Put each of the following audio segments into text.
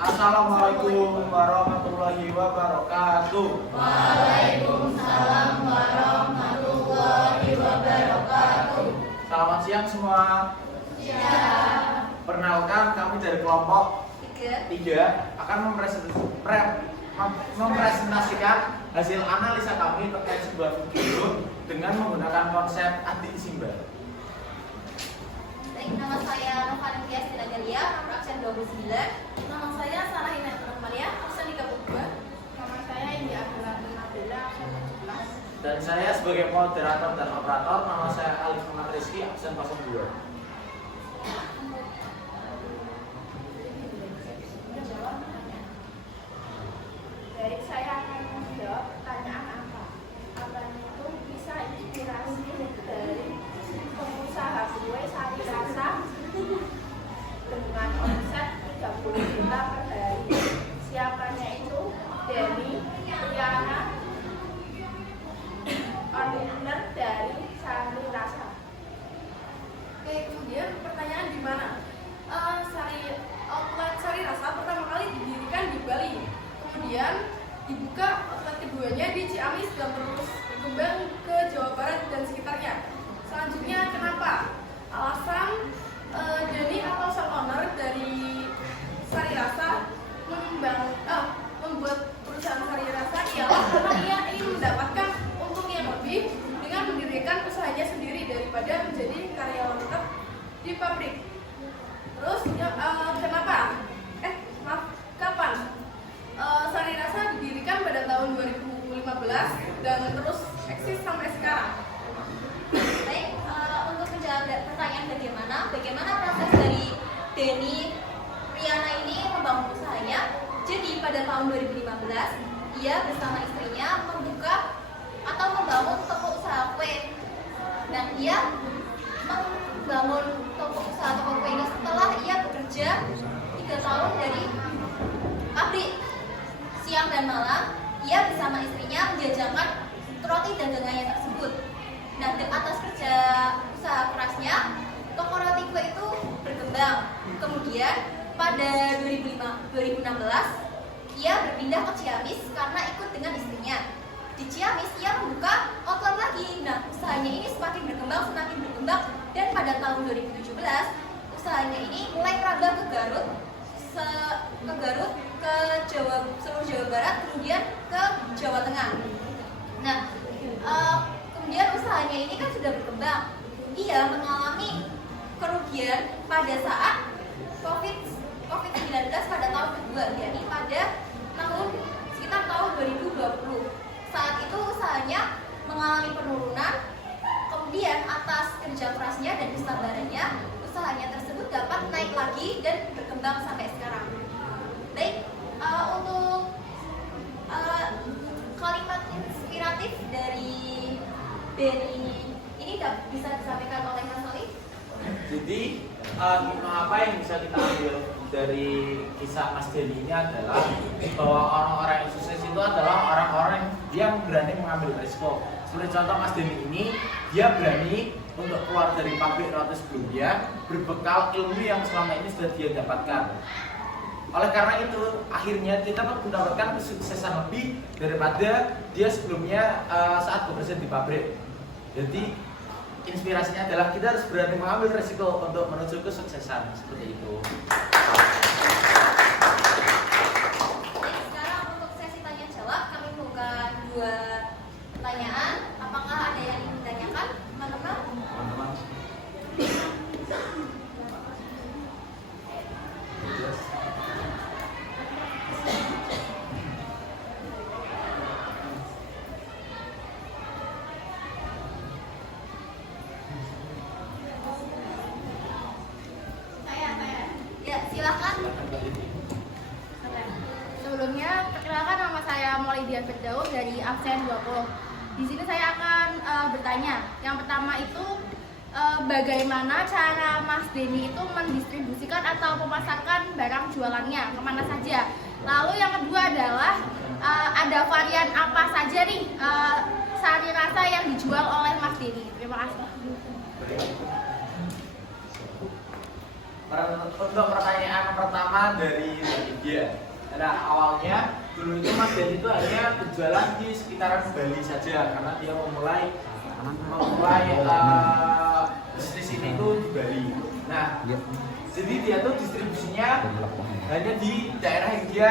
Assalamualaikum warahmatullahi wabarakatuh. Waalaikumsalam warahmatullahi wabarakatuh. Selamat siang semua. Siang. Perkenalkan, kami dari kelompok 3 akan mempresentasikan hasil analisa kami terkait sebuah video dengan menggunakan konsep anti-istimbar. Baik, nama saya Novana Tias Dinagalia, nomor absen 29. Nama saya Sarah Hinet Maria, absen 32. Nama saya Indi Abdullah Nabila, absen 17. Dan saya sebagai moderator dan operator, nama saya Alif Muhammad Rizky, absen 02. Baik, saya akan menjawab pertanyaan apa? Apa itu bisa inspirasi dari pengusaha kue Sari Rasa dengan omset 30 juta per hari. Siapanya itu? Denny, Riana, owner dari Sari Rasa. Oke, kemudian pertanyaan di mana? Outlet Sari Rasa pertama kali didirikan di Bali. Kemudian dibuka outlet keduanya di Ciamis dan terus berkembang ke Jawa Barat dan sekitarnya. Selanjutnya kenapa? Alasan Denny atau sang owner dari Sari Rasa membuat perusahaan Sari Rasa ialah karena ia ingin mendapatkan untung yang lebih dengan mendirikan usahanya sendiri daripada menjadi karyawan tetap di pabrik. Terus kenapa? Kapan? Sari Rasa didirikan pada tahun 2015 dan terus eksis sampai sekarang. Baik, untuk menjawab pertanyaan bagaimana proses dari Denny Riana ini membangun usahanya. Jadi pada tahun 2015 ia bersama istrinya membangun toko usaha kue. Dan ia membangun toko kue ini setelah ia bekerja 3 tahun dari pabrik. Siang dan malam, ia bersama istrinya menjajakan roti dagangannya tersebut. Nah, atas kerja usaha kerasnya, toko roti kue itu berkembang. Kemudian pada 2016, ia berpindah ke Ciamis karena ikut dengan istrinya. Di Ciamis, ia membuka outlet lagi. Nah, usahanya ini semakin berkembang, dan pada tahun 2017, usahanya ini mulai merambah ke Garut, ke seluruh Jawa Barat, kemudian ke Jawa Tengah. Nah, kemudian usahanya ini kan sudah berkembang. Ia mengalami kerugian pada saat COVID-19 pada tahun kedua, yakni pada sekitar tahun 2020. Saat itu usahanya mengalami penurunan. Kemudian atas kerja kerasnya dan kesabarannya, usahanya tersebut dapat naik lagi dan berkembang sampai sekarang. Baik, untuk kalimat inspiratif dari Denny ini bisa disampaikan oleh Mas Ali. Jadi apa yang bisa kita ambil dari kisah Mas Denny ini adalah bahwa orang-orang yang sukses itu adalah orang-orang yang berani mengambil risiko. Seperti contoh Mas Denny ini, dia berani untuk keluar dari pabrik roti sebelumnya berbekal ilmu yang selama ini sudah dia dapatkan. Oleh karena itu, akhirnya kita mendapatkan kesuksesan lebih daripada dia sebelumnya saat bekerja di pabrik. Jadi inspirasinya adalah kita harus berani mengambil resiko untuk menuju kesuksesan seperti itu. Sekarang untuk sesi tanya jawab kami buka 2 pertanyaan. Apakah ada yang ingin ditanyakan, teman-teman? Ya, silakan. Sebelumnya, perkenalkan nama saya Maulidia Firdaus dari absen 20. Di sini saya akan bertanya. Yang pertama itu bagaimana cara Mas Denny itu mendistribusikan atau memasarkan barang jualannya kemana saja. Lalu yang kedua adalah ada varian apa saja nih Sari Rasa yang dijual oleh Mas Denny. Terima kasih. Untuk pertanyaan pertama dari India. Nah, awalnya dulu itu Mas Denny itu hanya berjualan di sekitaran Bali saja karena dia memulai bisnis ini itu di Bali. Nah, jadi dia tuh distribusinya hanya di daerah yang dia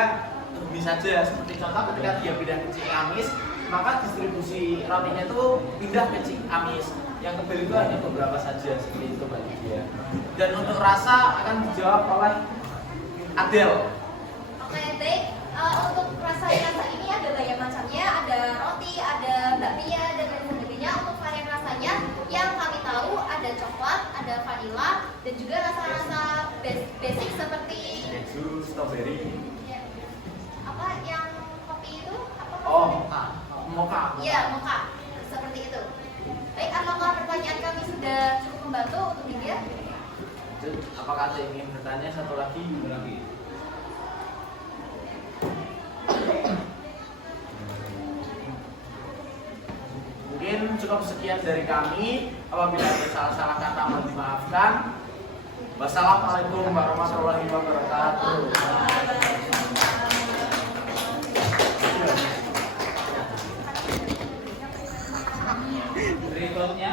huni saja. Seperti contoh ketika dia pindah ke Ciamis, maka distribusi rotinya itu pindah ke Ciamis. Yang ke Bali itu hanya beberapa saja, seperti itu Mbak Lydia. Dan untuk rasa akan dijawab oleh Adel. Oke, baik. Untuk rasa ini ada banyak macamnya, ada roti, ada bakpia, dan lain sebagainya. Untuk varian rasanya yang kami tahu ada coklat, ada vanilla, dan juga rasa-rasa basic seperti Keju, strawberry. ya, apa yang kopi itu? Apa Oh, namanya? mocha. Iya, mocha. Seperti itu. Baik, apakah pertanyaan kami sudah cukup membantu untuk dia? Apakah Anda ingin bertanya satu lagi? Mungkin cukup sekian dari kami. Apabila ada salah-salah kata mohon dimaafkan. Wassalamualaikum warahmatullahi wabarakatuh. Berikutnya